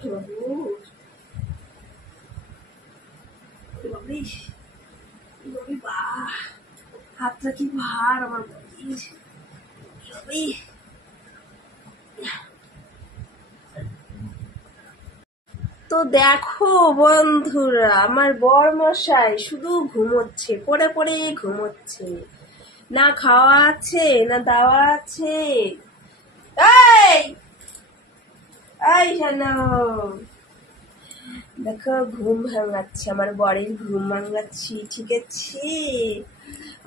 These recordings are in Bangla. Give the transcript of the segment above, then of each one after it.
ওঠো বাবু, হাতটা কি ভার আমার। তো দেখো বন্ধুরা, আমার বরমশাই শুধু ঘুমোচ্ছে, পড়ে পড়ে ঘুমোচ্ছে, না খাওয়া আছে না দাওয়া আছে। এই শোনো, দেখো ঘুম ভাঙাচ্ছে, আমার বরের ঘুম ভাঙাচ্ছি, ঠিক আছে?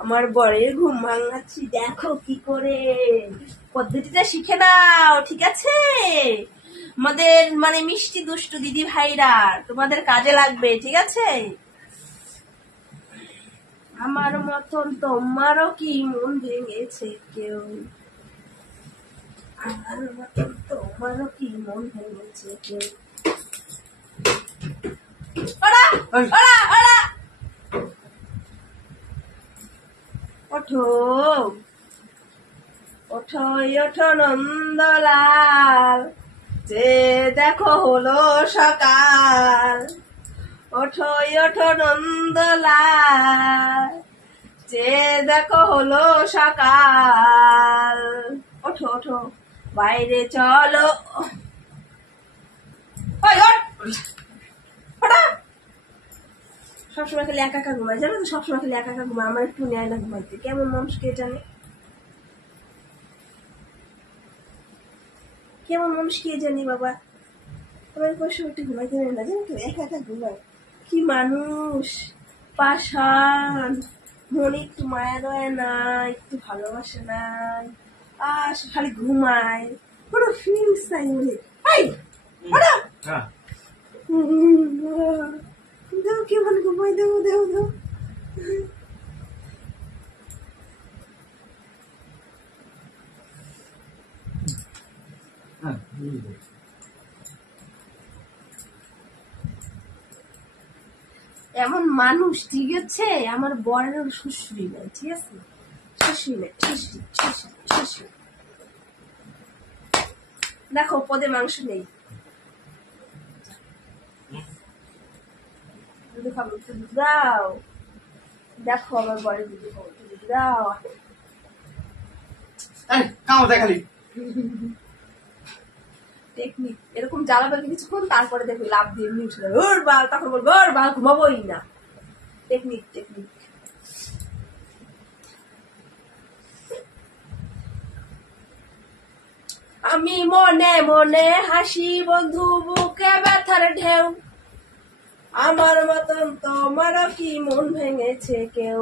আমার বরের ঘুম ভাঙাচ্ছি, দেখো কি করে পদ্ধতিটা শিখে নাও, ঠিক আছে? আমাদের মানে মিষ্টি দুষ্টু দিদি ভাইরা তোমাদের কাজে লাগবে, ঠিক আছে? আমার মতন তোমারও কি মন ভেঙেছে কেউ? আমার মতন তোমারও কি মন ভেঙেছে কেউ? ওঠো ওঠো ওঠো নন্দলাল, যে দেখো হলো সকাল। ওঠো ওঠো নন্দলাল, যে দেখো হলো সকাল। ওঠো ওঠো বাইরে চলো। সবসময় খালি একা একা ঘুমায়, জানো তো? সবসময় খালি একা একা ঘুমায়, আমার একটু নেয় না ঘুমাইতে। কেমন মানুষ কে জানে, কেমন মানুষ কে জানি বাবা। আমার কোনো সময় একটু ঘুমাইতে নেয় না, জানো তো? একা একা ঘুমায়। কি মানুষ, পাষাণ, মনে একটু মায়া দয়া নাই, একটু ভালোবাসা নাই, খালি ঘুমায়, কোনো ফিলিংস নাই মনে। দেও কেমন ঘুমায়, দেও দেও দেও। এমন মানুষ, ঠিক আছে? আমার বরের শ্বশুরি নাই, ঠিক আছে? শ্বশুরি নাই, শ্বশুরি। দেখো পদে মাংস নেই, দুধ খাবো, একটু দুধ দাও। দেখো আমার বরের দুধ খাবো, একটু দুধ দাও। টেকনিক এরকম জ্বালাবে কিছুক্ষণ, তারপরে দেখবি লাভ দিয়ে এমনি উঠে যাবে, ওর বাল, তখন বলবো ওর বাল, ঘুমাবোই না। টেকনিক। আমি মনে মনে হাসি, বন্ধু বুকে ব্যথার ঢেউ, আমার মতন তোমারও কি মন ভেঙেছে কেউ?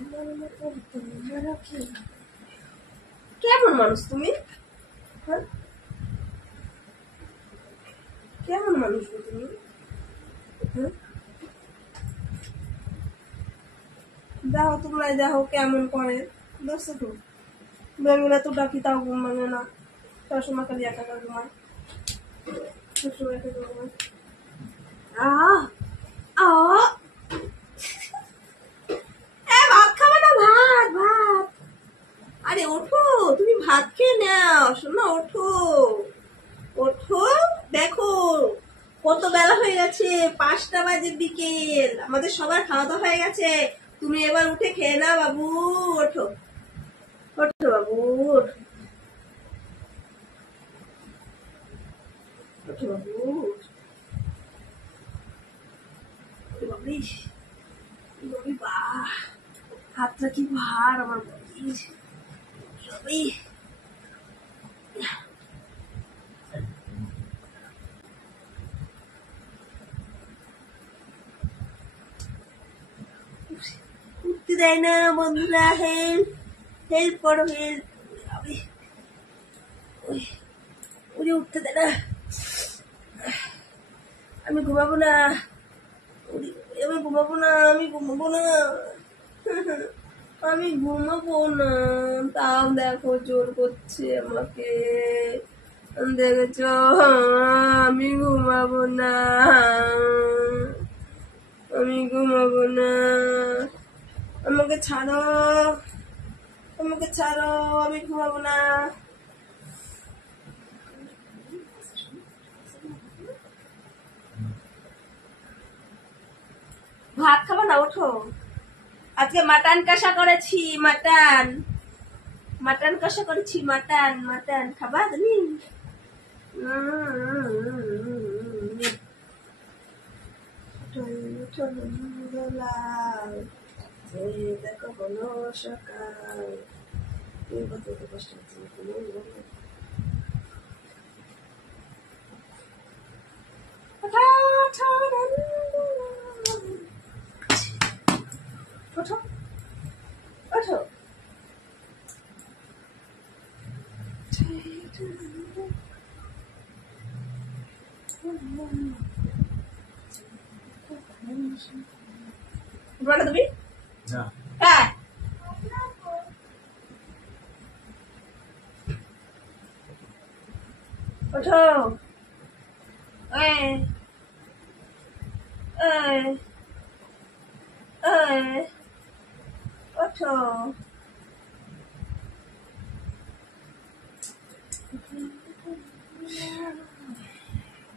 আমার মতন তোমারও কি। কেমন মানুষ তুমি? কেমন মানুষ তুমি? দেখো তোমরা, দেখো কেমন করে দেখছো তো? বেঙ্গলে তো ডাকি তাও ঘুম মানে না, সবসময় খালি একা একা ঘুমায়, সবসময় একা ঘুমায়। ভাত খাবে না? ভাত। আরে ওঠো, তুমি ভাত খেয়ে নাও, শোনো, ওঠো। দেখো কত বেলা হয়ে গেছে, 5টা বাজে, বিকেল, আমাদের সবার খাওয়া দাওয়া হয়ে গেছে। তুমি এবার উঠে খেয়ে নাও বাবু, ওঠো বাবু, ওঠো বাবু। হাতটা কি ভার আমার। উঠতে দেয় না বন্ধুরা, হেল্প করো, উঠতে দেয় না। আমি ঘুমাবো না, তাও দেখো জোর করছে আমাকে, দেখেছ? আমি ঘুমাবো না, আমাকে ছাড়ো, আমি ঘুমাবো না। ভাত খাবো না, ওঠো। আজকে মাটন কষা করেছি, মাটন মাটন কষা করেছি, মাটন মাটন খাবা তুমি? দেখো হলো সকাল। কষ্ট হচ্ছে। ওঠো ওঠো। বলো তুমি হ্যাঁ। ওঠো। ওঠো।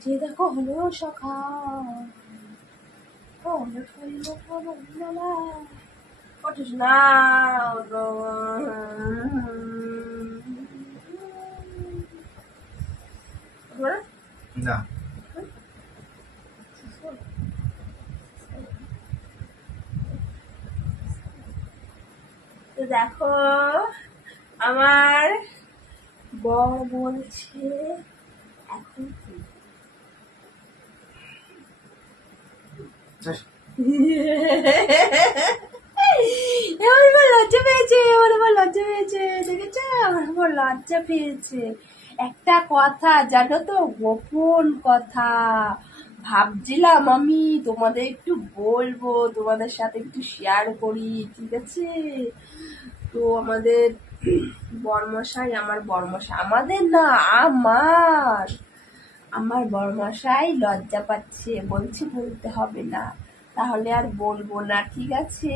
যে দেখো হলো সকাল। ওঠিস না। না তো দেখো আমার বর বলছে এখন লজ্জা পেয়েছে, লজ্জা পেয়েছে, দেখেছ? আমার লজ্জা পেয়েছে। একটা কথা জানো তো, গোপন কথা ভাবছিলাম আমি তোমাদের একটু বলবো, তোমাদের সাথে একটু শেয়ার করি, ঠিক আছে? তো আমাদের বরমশাই, আমাদের না, আমার বরমশাই লজ্জা পাচ্ছে, বলছে বলতে হবে না, তাহলে আর বলবো না, ঠিক আছে?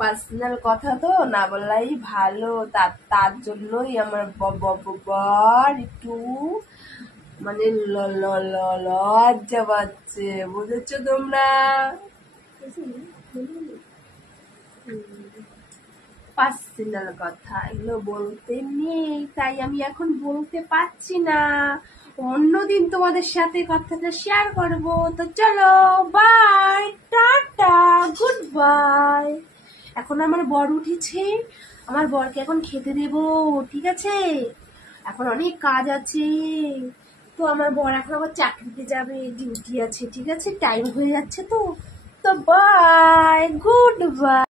পার্সোনাল কথা তো না বললাই ভালো, তার জন্যই আমার বর একটু মানে লজ্জা পাচ্ছে, বুঝেছো তোমরা? পার্সোনাল কথা এগুলো বলতে নেই, তাই আমি এখন বলতে পারছি না, অন্যদিন তোমাদের সাথে কথাটা শেয়ার করবো। তো চলো, বাই, টাটা, গুড বাই। এখন আমার বর উঠেছে, আমার বরকে এখন খেতে দেব, ঠিক আছে? এখন অনেক কাজ আছে, তো আমার বর এখন আবার চাকরিতে যাবে, ডিউটি আছে, ঠিক আছে? টাইম হয়ে যাচ্ছে তো। তো বাই, গুড বাই।